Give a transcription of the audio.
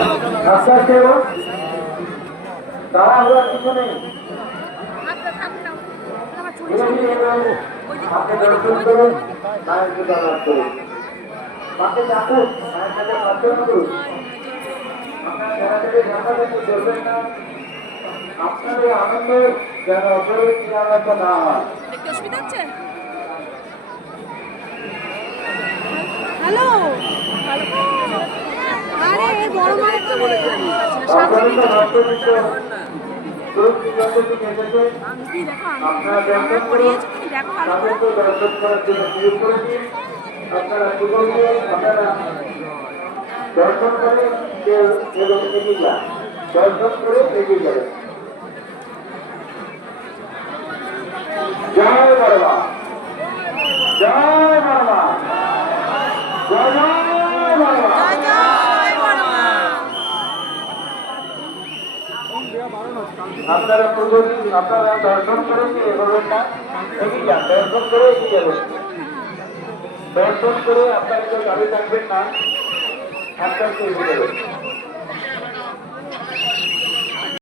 আস্তে আস্তে তারা আমরা কিছু নেই আপনি দর্শন করুন মায়ের পূজা লাভ করুন মাকে ডাকুন মায়ের সাথে প্রার্থনা করুন আপনার যারা থেকে ঢাকা থেকে চলবেন না আপনার এই আনন্দ যেন অপরে কিনারাটা না হয়। হ্যালো আরে বড় মায়ের তো আপনারা দর্শন করুন তাদেরকে দর্শন করার জন্য সুযোগ করে দিন আপনারা সুযোগে আপনারা দর্শন করে এবং এগিয়ে যান দর্শন করে এগিয়ে যাবেন। জয় বাবা জয় বাবা জয় বাবা আপনারা আপনারা দর্শন করে এগোবেন না এগিয়ে যান দর্শন করে এগিয়ে যাবেন দর্শন করে আপনারা কেউ দাবি থাকবেন না আপনার এগিয়ে যাবেন।